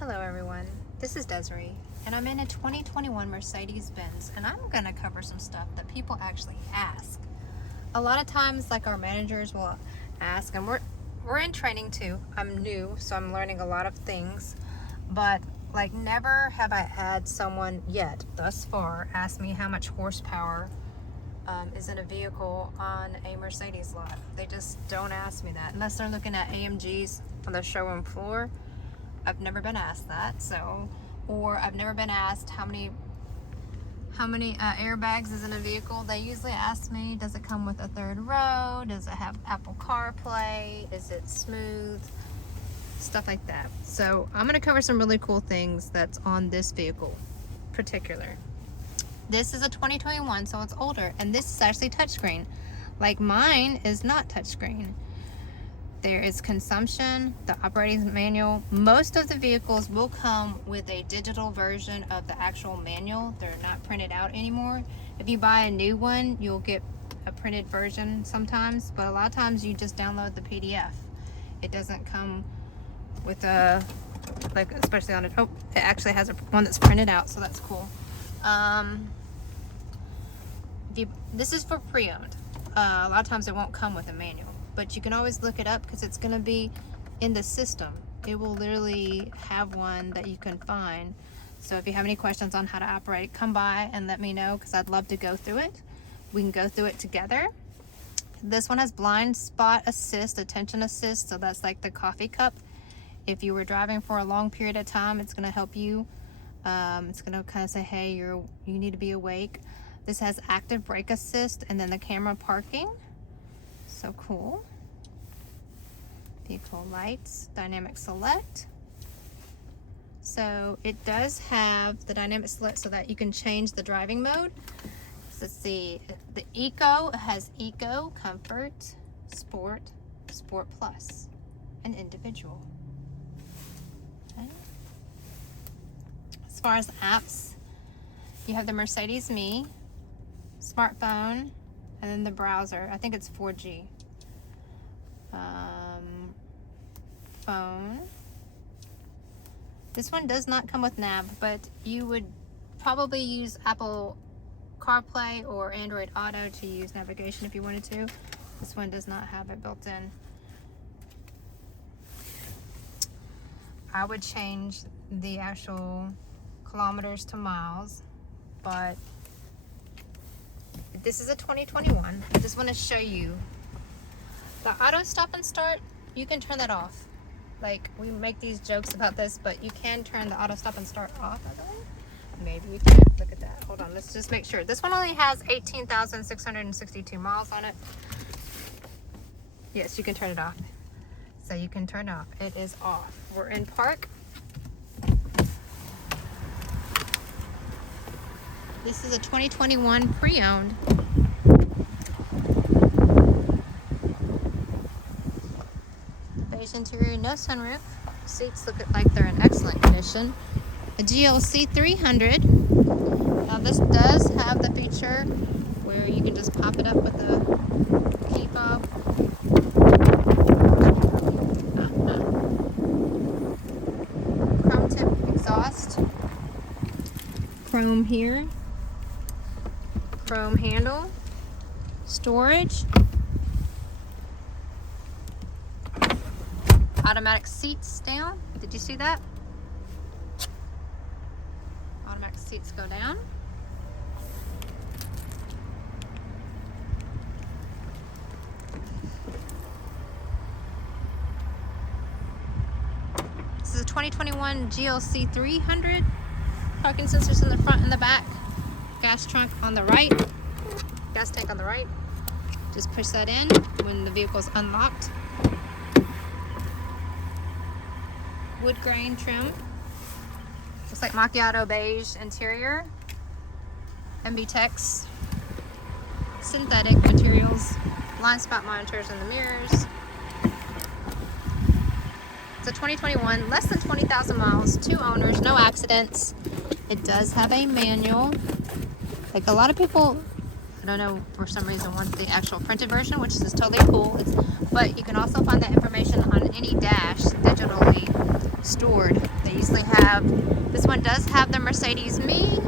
Hello everyone, this is Desiree, and I'm in a 2021 Mercedes-Benz, and I'm going to cover some stuff that people actually ask. A lot of times, like, our managers will ask, and we're in training too. I'm new, so I'm learning a lot of things, but like, never have I had someone yet thus far ask me how much horsepower is in a vehicle on a Mercedes lot. They just don't ask me that unless they're looking at AMGs on the showroom floor. I've never been asked that, or I've never been asked how many airbags is in a vehicle. They usually ask me, does it come with a third row? Does it have Apple CarPlay? Is it smooth? Stuff like that. So I'm going to cover some really cool things that's on this vehicle particular. This is a 2021, so it's older, and this is actually touchscreen. Like, mine is not touchscreen. There is consumption, the operating manual. Most of the vehicles will come with a digital version of the actual manual. They're not printed out anymore. If you buy a new one, you'll get a printed version sometimes, but a lot of times you just download the PDF. It doesn't come with a, like, especially on it. Oh, it actually has one that's printed out, so that's cool. This is for pre-owned. A lot of times it won't come with a manual, but you can always look it up because it's going to be in the system. It will literally have one that you can find. So if you have any questions on how to operate, come by and let me know, because I'd love to go through it. We can go through it together. This one has blind spot assist, attention assist, so that's like the coffee cup. If you were driving for a long period of time, it's going to help you. It's going to kind of say, hey, you need to be awake. This has active brake assist, and then the camera parking. So cool. Vehicle lights, dynamic select. So it does have the dynamic select so that you can change the driving mode. So let's see, the Eco has Eco, Comfort, Sport, Sport Plus, and Individual. Okay. As far as apps, you have the Mercedes Me, smartphone, and then the browser. I think it's 4G. Phone. This one does not come with nav, but you would probably use Apple CarPlay or Android Auto to use navigation if you wanted to. This one does not have it built in. I would change the actual kilometers to miles, but this is a 2021. I just want to show you the auto stop and start. You can turn that off. Like, we make these jokes about this, but you can turn the auto stop and start off, I believe. Maybe you can. Look at that. Hold on, let's just make sure. This one only has 18,662 miles on it. Yes, you can turn it off. So you can turn it off. It is off. We're in park. This is a 2021 pre-owned. Beige interior, no sunroof. Seats look like they're in excellent condition. A GLC300. Now this does have the feature where you can just pop it up with the key fob. Chrome tip exhaust. Chrome here. Chrome handle, storage, automatic seats down. Did you see that? Automatic seats go down. This is a 2021 GLC300. Parking sensors in the front and the back. Gas trunk on the right, gas tank on the right. Just push that in when the vehicle is unlocked. Wood grain trim. Looks like macchiato beige interior. MB-Tex. Synthetic materials. Blind spot monitors in the mirrors. It's a 2021, less than 20,000 miles, 2 owners, no accidents. It does have a manual. Like, a lot of people, I don't know, for some reason want the actual printed version, which is totally cool. But you can also find that information on any dash digitally stored. They usually have, this one does have the Mercedes Me,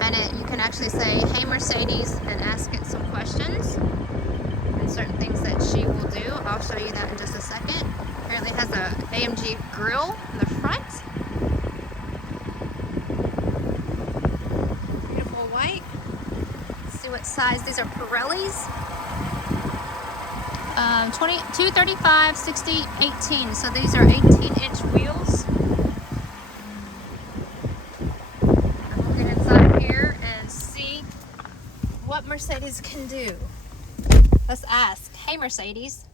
and you can actually say, hey Mercedes, and ask it some questions and certain things that she will do. I'll show you that in just a second. Apparently it has a AMG grille in the front. Beautiful white. Let's see what size. These are Pirellis. 235, 60, 18. So these are 18-inch wheels. And we'll get inside here and see what Mercedes can do. Let's ask. Hey Mercedes.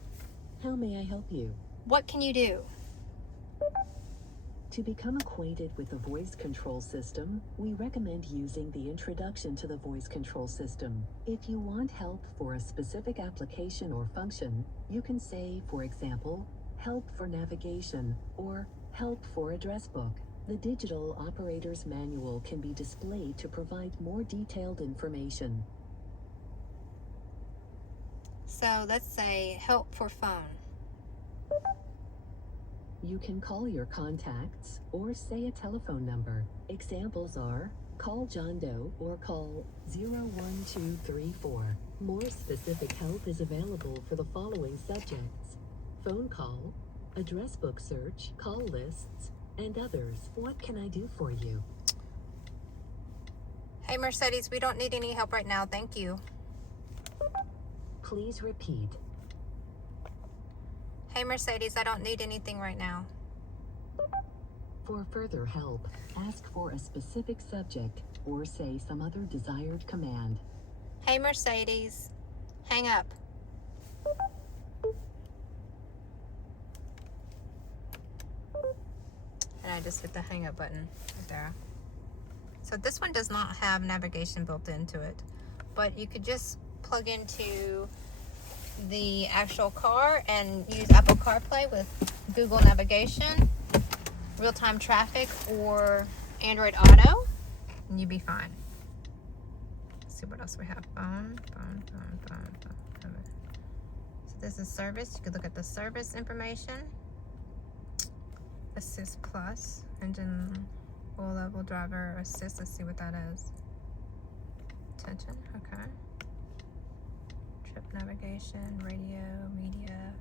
How may I help you? What can you do? To become acquainted with the voice control system, we recommend using the introduction to the voice control system. If you want help for a specific application or function, you can say, for example, help for navigation or help for address book. The digital operator's manual can be displayed to provide more detailed information. So let's say help for phone. You can call your contacts or say a telephone number. Examples are call John Doe or call 01234. More specific help is available for the following subjects: phone call, address book search, call lists, and others. What can I do for you? Hey Mercedes, we don't need any help right now, thank you. Please repeat. Hey Mercedes, I don't need anything right now. For further help, ask for a specific subject or say some other desired command. Hey Mercedes, hang up. And I just hit the hang up button right there. So this one does not have navigation built into it, but you could just plug into the actual car and use Apple CarPlay with Google Navigation, real-time traffic, or Android Auto, and you'd be fine. Let's see what else we have. Phone. So this is service. You could look at the service information. Assist Plus, engine, full level driver assist. Let's see what that is. Attention, okay. Trip navigation, radio, media,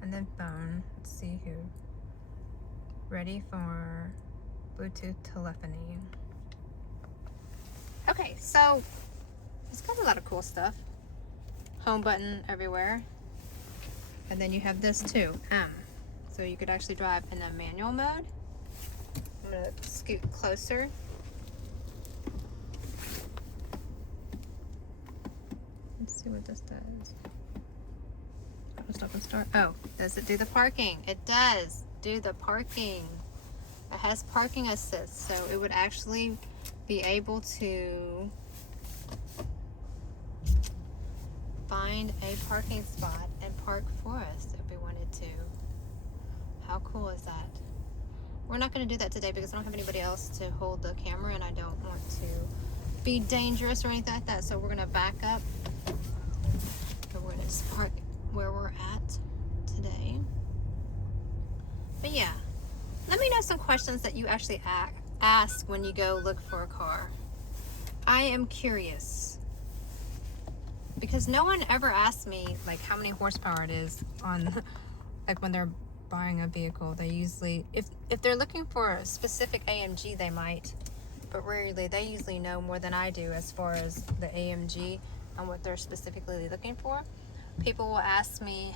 and then phone. Let's see who. Ready for Bluetooth telephony. Okay, so it's got a lot of cool stuff. Home button everywhere. And then you have this too, M. So you could actually drive in a manual mode. I'm gonna scoot closer. Let's see what this does. Stop and start. Oh, does it do the parking? It does do the parking. It has parking assist, so it would actually be able to find a parking spot and park for us if we wanted to. How cool is that? We're not going to do that today because I don't have anybody else to hold the camera and I don't want to be dangerous or anything like that. So we're going to back up. But we're going to just park where we're at today. But yeah, let me know some questions that you actually ask when you go look for a car. I am curious because no one ever asked me like how many horsepower it is on like when they're buying a vehicle. They usually, if they're looking for a specific AMG, they might, but rarely. They usually know more than I do as far as the AMG and what they're specifically looking for. People will ask me,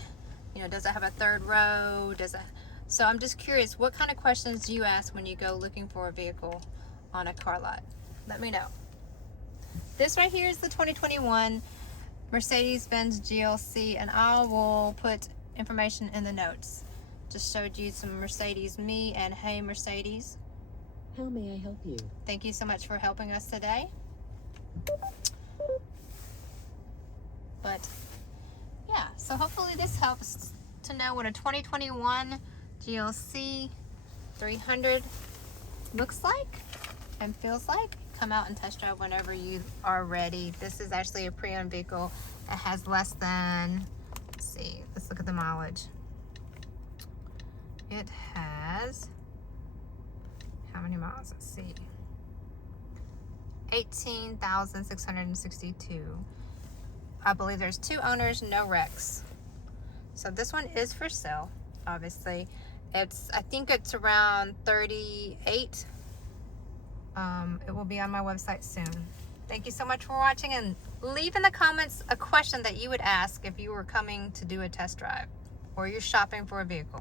you know, does it have a third row? Does it? So I'm just curious, what kind of questions do you ask when you go looking for a vehicle on a car lot? Let me know. This right here is the 2021 Mercedes-Benz GLC, and I will put information in the notes. Just showed you some Mercedes Me and hey Mercedes. How may I help you? Thank you so much for helping us today. But yeah, so hopefully this helps to know what a 2021 GLC 300 looks like and feels like. Come out and test drive whenever you are ready. This is actually a pre-owned vehicle. It has less than, let's see, let's look at the mileage. It has how many miles? Let's see. 18,662. I believe there's 2 owners, no wrecks. So this one is for sale, obviously. I think it's around 38. It will be on my website soon. Thank you so much for watching, and leave in the comments a question that you would ask if you were coming to do a test drive or you're shopping for a vehicle.